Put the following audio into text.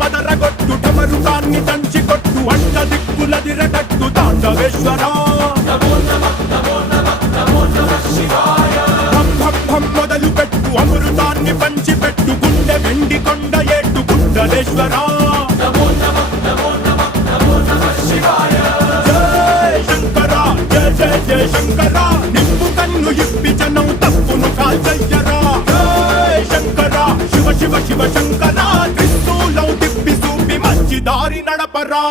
మదరగొట్టు ఢమరుకాన్ని దంచి కొట్టు అంట దిక్కులదిరగట్టు తాండవేశ్వర భం మొదలు పెట్టు అమృతాన్ని పంచి పెట్టు గుండె వెండి కొండ ఏట్టు గుండలేశ్వర జయ శంకర జయ జయ జయ శంకర నిప్పు కన్ను ఇప్పి జనం తప్పును కాల్చయ్యరా జయ శంకర శివ శివ శివ శంకర దారి నడపరా